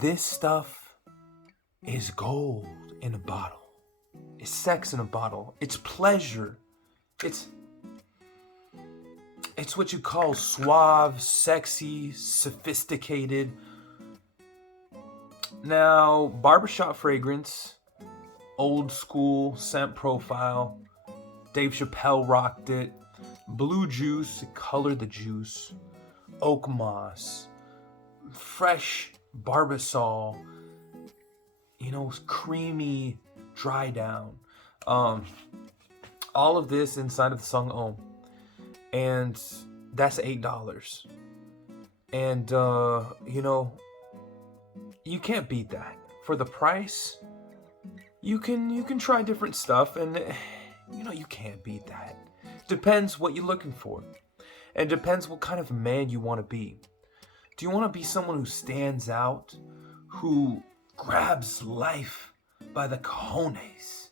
This stuff is gold in a bottle. It's sex in a bottle. It's pleasure. It's what you call suave, sexy, sophisticated. Now, barbershop fragrance, old school scent profile. Dave Chappelle rocked it. Blue juice, color the juice. Oak moss, fresh barbasol, creamy dry down. All of this inside of the Sung Homme. And that's $8. And, you can't beat that. For the price, you can try different stuff, and, you can't beat that. Depends what you're looking for. And depends what kind of man you want to be. Do you want to be someone who stands out, who grabs life by the cojones?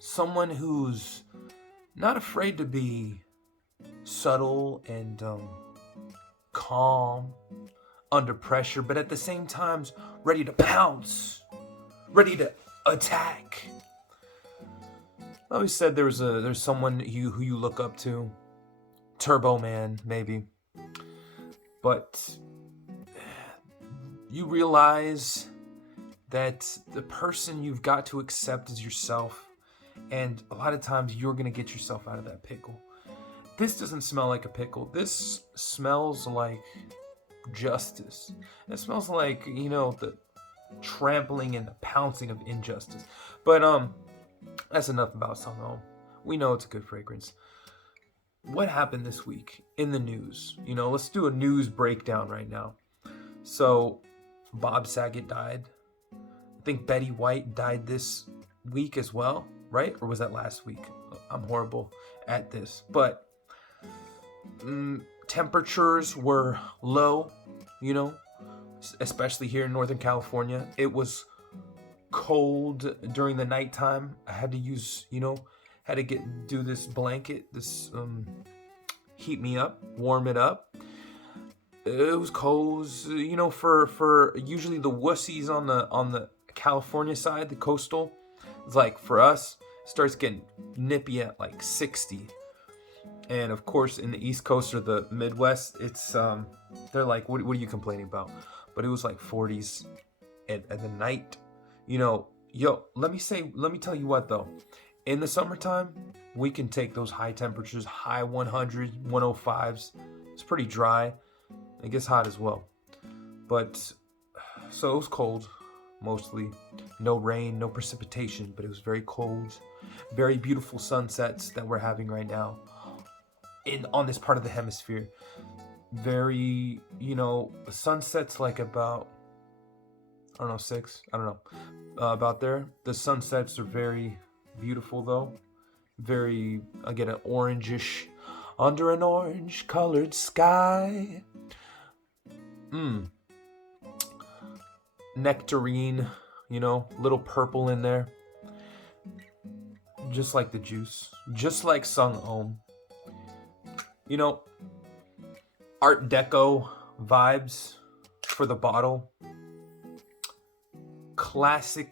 Someone who's not afraid to be subtle and calm under pressure, but at the same time ready to pounce, ready to attack. I always said there's someone who you look up to. Turbo Man, maybe. But you realize that the person you've got to accept is yourself. And a lot of times you're going to get yourself out of that pickle. This doesn't smell like a pickle. This smells like justice. It smells like, the trampling and the pouncing of injustice. But that's enough about Sung Homme. We know it's a good fragrance. What happened this week in the news? Let's do a news breakdown right now. So, Bob Saget died. I think Betty White died this week as well, right? Or was that last week? I'm horrible at this. But temperatures were low, especially here in Northern California. It was cold during the nighttime. I had to use, had to do this blanket, this heat me up, warm it up. It was cold, for usually the wussies on the California side, the coastal. It's like for us, it starts getting nippy at like 60. And of course, in the East Coast or the Midwest, it's they're like, what are you complaining about? But it was like 40s at the night. Let me tell you what though. In the summertime, we can take those high temperatures, high 100s, 105s. It's pretty dry. It gets hot as well. But, so it was cold, mostly. No rain, no precipitation, but it was very cold. Very beautiful sunsets that we're having right now on this part of the hemisphere. Very, sunsets like about, 6, about there. The sunsets are very beautiful though. I get an orangish, under an orange colored sky. Nectarine, little purple in there. Just like the juice. Just like Sung Homme. Art Deco vibes for the bottle. Classic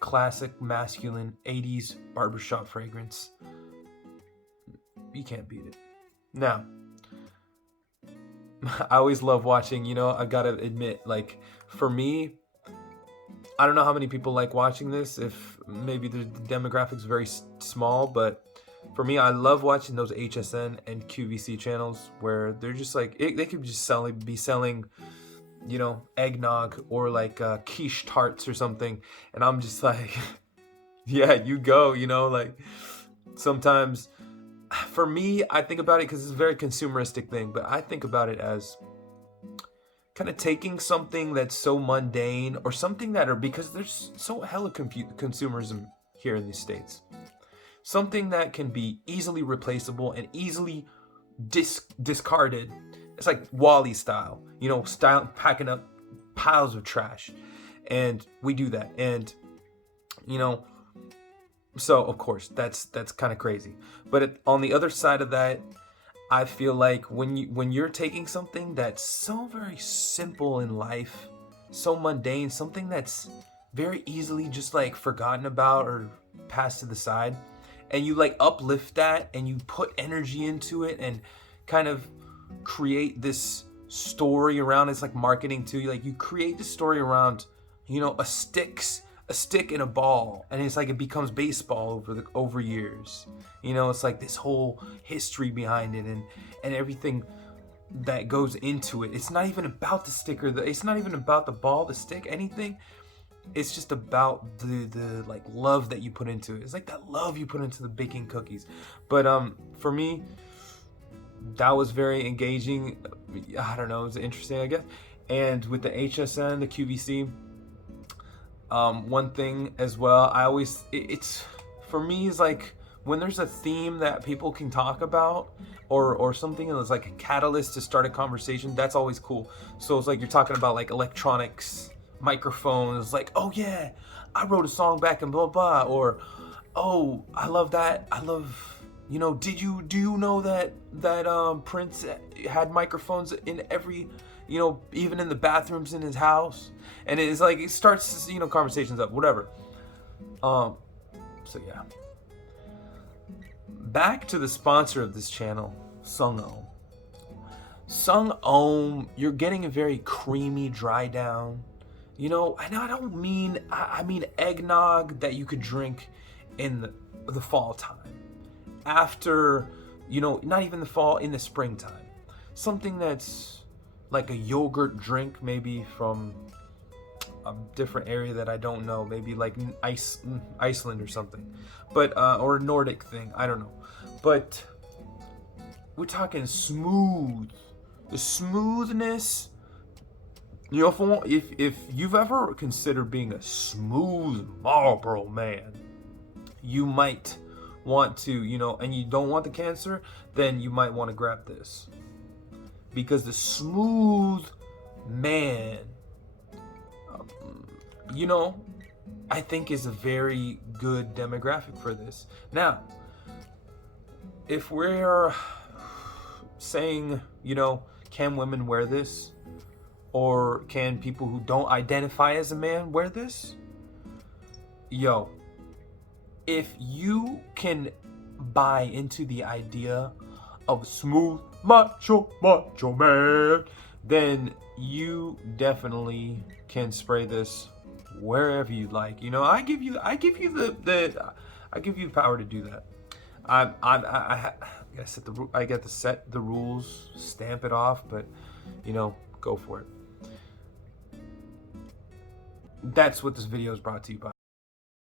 masculine 80s barbershop fragrance. You can't beat it. Now, I always love watching, I gotta admit, like, for me, I don't know how many people like watching this, if maybe the demographic's very small, but for me, I love watching those HSN and QVC channels where they're just like, they could just be selling, eggnog or like quiche tarts or something. And I'm just like, yeah, you go, like sometimes for me, I think about it because it's a very consumeristic thing, but I think about it as kind of taking something that's so mundane or something because there's so hella consumerism here in these States. Something that can be easily replaceable and easily discarded. It's like Wall-E style, packing up piles of trash. And we do that. And, so of course that's kind of crazy. But on the other side of that, I feel like when you're taking something that's so very simple in life, so mundane, something that's very easily just like forgotten about or passed to the side, and you like uplift that and you put energy into it and kind of create this story around. It's like marketing too. Like you create the story around, you know, a stick and a ball, and it's like it becomes baseball over years. You know, it's like this whole history behind it and everything that goes into it. It's not even about the stick or it's not even about the ball, the stick, anything. It's just about the like love that you put into it. It's like that love you put into the baking cookies. But for me, that was very engaging. I don't know, it was interesting, I guess. And with the HSN, the QVC, one thing as well, it's for me is like when there's a theme that people can talk about or something that's like a catalyst to start a conversation, that's always cool. So it's like you're talking about like electronics, microphones, like, oh yeah, I wrote a song back in blah blah, or oh, I love that. I love, you know, do you know that Prince had microphones in every, you know, even in the bathrooms in his house? And it's like it starts, you know, conversations up, whatever. So yeah. Back to the sponsor of this channel, Sung Homme. Sung Homme, you're getting a very creamy dry down. You know, I don't mean, I mean eggnog that you could drink in the fall time. After, you know, not even the fall, in the springtime. Something that's like a yogurt drink, maybe from a different area that I don't know, maybe like Iceland or something, but or a Nordic thing, I don't know. But we're talking smooth, the smoothness. You know, if you've ever considered being a smooth Marlboro man, you might want to, you know, and you don't want the cancer, then you might want to grab this, because the smooth man, you know, I think is a very good demographic for this. Now, if we're saying, you know, can women wear this? Or can people who don't identify as a man wear this? Yo, if you can buy into the idea of a smooth macho man, then you definitely can spray this wherever you like. You know, I give you the power to do that. I get to set the rules, stamp it off, but you know, go for it. That's what this video is brought to you by.